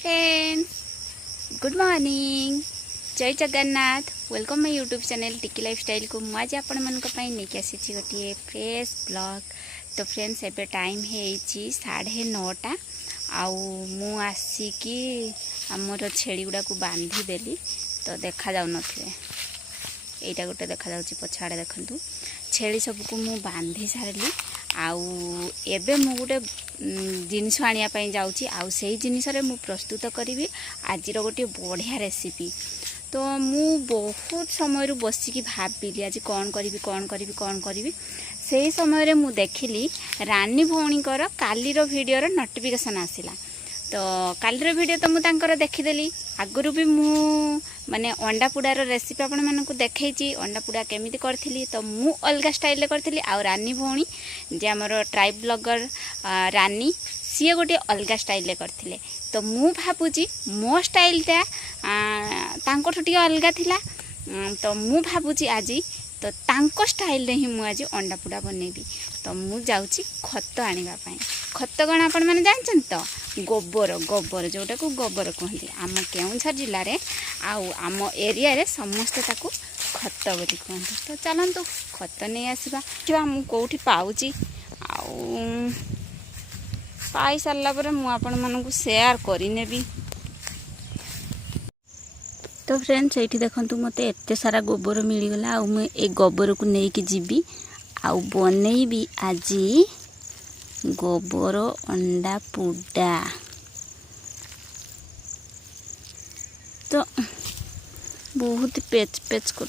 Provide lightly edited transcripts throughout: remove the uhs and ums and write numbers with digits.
Friends good morning जय Jagannath welcome my YouTube channel टिकी lifestyle को मुझे आपण मन नहीं आसी गोटे फ्रेश ब्लॉग। तो फ्रेंड्स एबे टाइम है 9:30 आउ आसिकी आमर छेड़ी गुड़ा को बांधी देली तो देखा जाऊ नथिबे एटा गोटे देखा जाउची पछाड़े देखंतु छेड़ी सबको मु बांधी सारली आउ एबे मु गोटे जिनिस आनिया पई जाउची आउ सेही जिनिस रे मु प्रस्तुत करिवि आज गोटे बढ़िया रेसिपी। तो मु बहुत समय बसिकी भाबिली आज कौन करी से समय रे मु देखिली रानी भौणीकर कालीर वीडियो रो नोटिफिकेशन आसिला। तो कालीर वीडियो तो मु तांकर देखिदेली आगुरु भी मु माने अंडा पुडार रेसिपी आपण मानकु देखैची अंडा पुडा केमिति करथिली। तो मु अलगा स्टाइल रे करथिली आउ रानी भौणी जे हमर ट्राइब ब्लॉगर रानी सी गोटे अलगा स्टाइल रे करथिले। तो मु भाबुची मो स्टाइलटा तांको ठुटी अलगा थिला। तो मु भाबुची आज तो तांको स्टाइल रे ही मु आज अंडा पुडा बनेबी। तो मु जाउची खत आनिबा पई खत कण आपण माने जानछन तो गोबर जोटा को गोबर कहती आम केउझर जिले में आउ आम एरिया रे समस्त ताकू खत बोली कहते। तो चलतु खत नहीं आसवा मु कौटी पाउची आउ पाई सारा पर मुझे शेयर करनेबी। तो फ्रेंड्स ये देखंतु मते एते सारा गोबर मिलगला आउ मैं ए गोबर को लेकिन जीवी आउ बनैबी आज गोबर अंडा पुडा। तो बहुत पेच पेच कर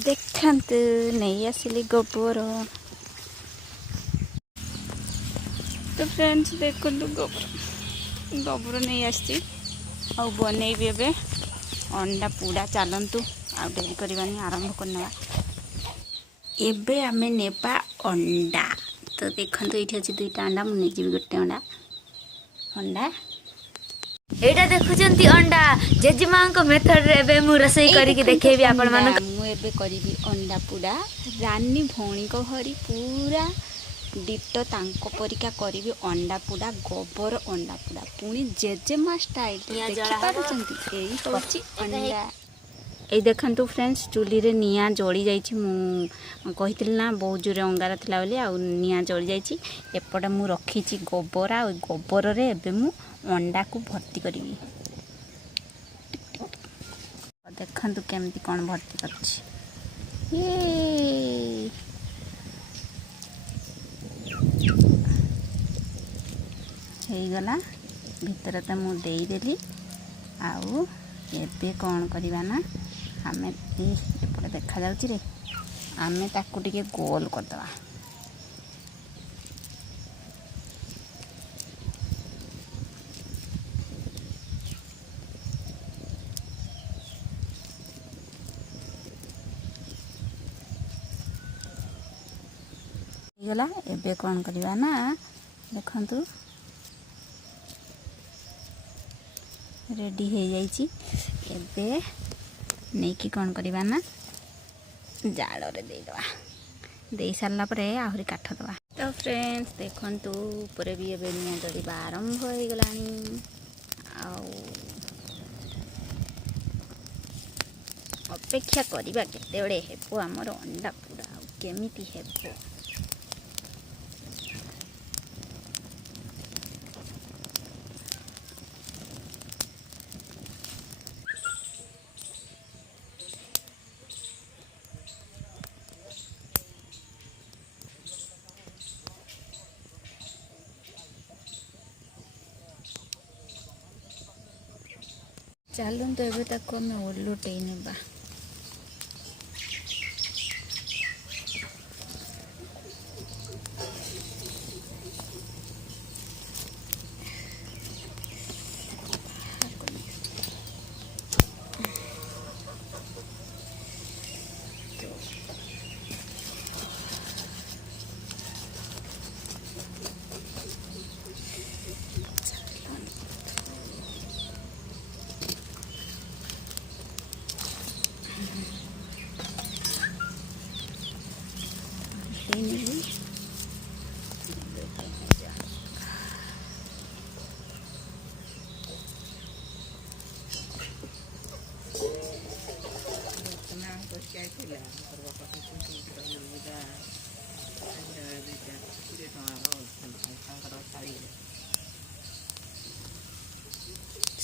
देखते नहीं आसिली गोबर। तो फ्रेंड्स देखो गोबर नहीं आसी आउ बनैबी एबे अंडा पुडा। चलतु आ डेरी करवानी आरंभ करना एबे आमे नेबा अंडा। तो देखंतु एठी अछि दुईटा अंडा मु नेजी गोटे अंडा एटा देखुचंती अंडा जेजीमा को मेथड रे एबे मु रसोई करिके देखेबी आपण मानक मु एबे करिबी अंडा पुडा रानी भौणी को हरी पूरा डिटो तांको परिका करिवि अंडा पुडा गोबर अंडा पुडा पुणी जेजेमा स्टाइल देखि पारुचंती एई होची अंडा। ए देखंतु फ्रेंड्स चुली रे निया जळी जाईछि मु कहितिल ना बहुत जोरे अंगार थिला बोली आ निया जळी जाईछि। एपटे मु रखिछि गोबर आ गोबर रे एबे मु अंडा को भर्ती करिवि। देखंतु केमति कोन भर्ती करछि ये गला भीतर तो मु देई देली आउ एबे कौन करिबा ना आमे एपटे देखा जाउची रे आमे ताकू टिके गोल कर दवा। गला एबे कौन करिबा ना देखंतु रेडी हो जाइए। एबे नहीं कि कौन करवा ना जाल रे दे सारा पर आहरी काठ दवा। तो फ्रेंड्स देखंतु ऊपर भी एबे निया जड़ीबा आरंभ हो गलानी अपेक्षा करवा केते बड़े हेबो हमर अंडा पुडा केमिति हेबो। चलूँ तो एबे तक मैं ओलटे नेबा।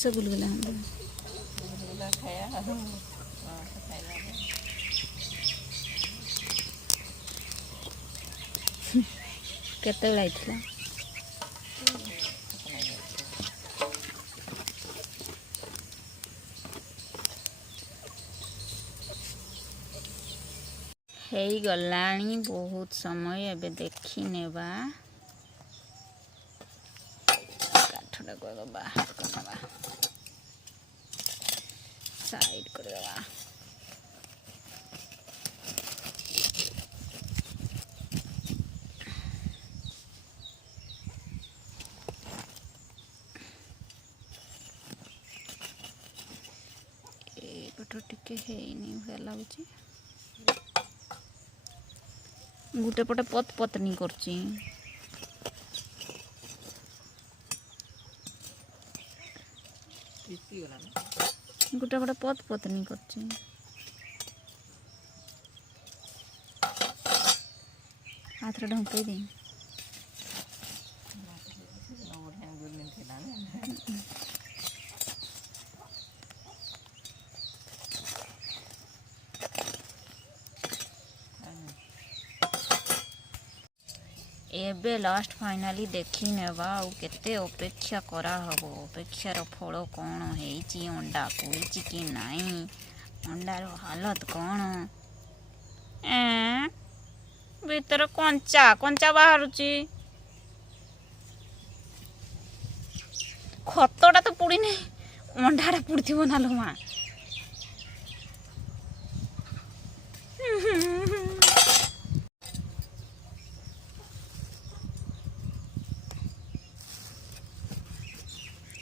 ଆସ ଗୁଲଗୁଲା ହବ କେତେବେଳେ ଆଇଥିଲା ହେଇଗଲାଣି ବହୁତ ସମୟ ଏବେ ଦେଖି ନେବା କାଠଟାକୁ ଆଗ ବାହାର କରିଦେବା ସାଇଡ୍ କରିଦେବା ଏପଟ ଟିକେ ହେଇନି ଭଳିଆ ଲାଗୁଛି ଗୋଟେ ପଟେ ପତ ପତନି କରୁଛି ଗୋଟେ ପଟେ ପତ ପତନି କରୁଛି ହାତରେ ଢଙ୍କେଇ ଦେଇ ଏବେ ଲାଷ୍ଟ ଫାଇନାଲି ଦେଖି ନେବା ଆଉ କେତେ ଅପେକ୍ଷା କରାହବ ଅପେକ୍ଷାର ଫଳ କ'ଣ ହେଇଛି ଅଣ୍ଡା ପୋଡ଼ିଛି କି ନାହିଁ ଅଣ୍ଡାର ହାଲତ କ'ଣ ଭିତରେ କଞ୍ଚା କଞ୍ଚା ବାହାରୁଛି ଖତଟା ତ ପୋଡ଼ିନି ଅଣ୍ଡାଟା ପୋଡ଼ିଥିବ ନା ଲୋ ମା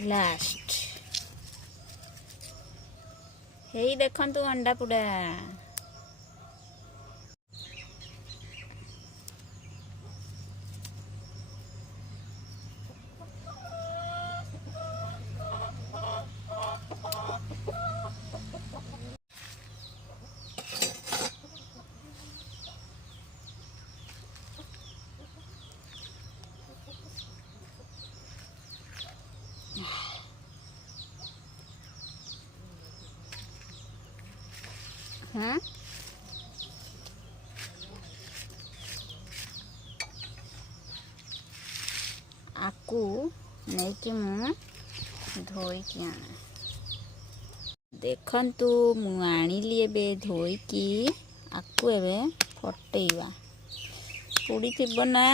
लास्ट हेई देखंतु अंडा पुडा हाँ आकु नहीं कि मु धोईकी आने देखंतु मु आनिली एबे धोईकी आकु एबे फटेइबा पुड़ी थिबो ना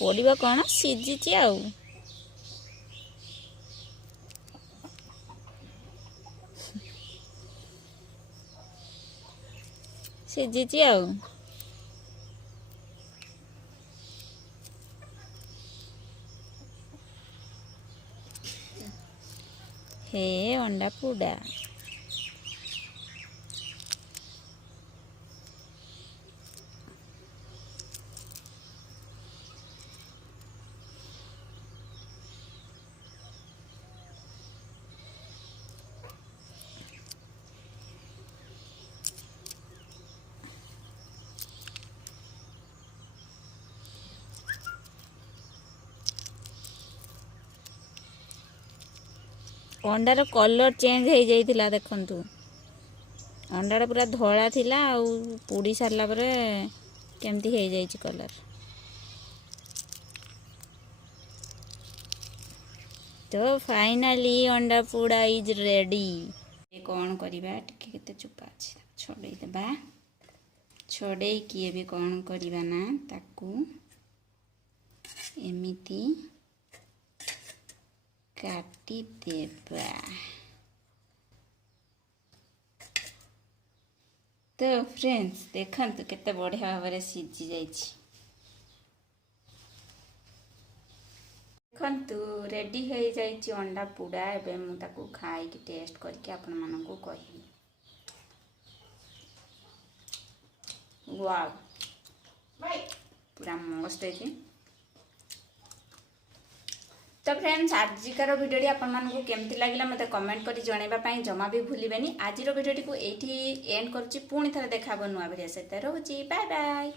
पड़िबा कौन सीझी आउ सीझी आउ हे अंडा पुडा अंडार कलर चेंज हो जाइथिला देखंतु अंडाटा पूरा धला थिला आउ पोड़ी सारला परे केमती हो जाइछि कलर तो फाइनली अंडा पोड़ा इज रेडी कौन करिबा टिके केते चुपा अछि छोड़े देबा छोड़े कि एबे कौन करिबा ना ताकू एमिति काटी देबा तो फ्रेंड्स देखंतु केते बढ़िया भाव में सीझी जाइछि देखंतु रेडी हो जाइछि अंडा पुडा एबे मु ताकू खाई की टेस्ट करके आपन मानन को कहि वाव पूरा मस्त है। तो फ्रेंड्स आजिकार भिडियोटी आपको केमती लगे मत कमेंट कर जनवाई जमा भी भूलें। आज भिडियोटी को ये एंड करुँची पुणी थे देखा नुआ भिडियो सहित रोची बाय बाय।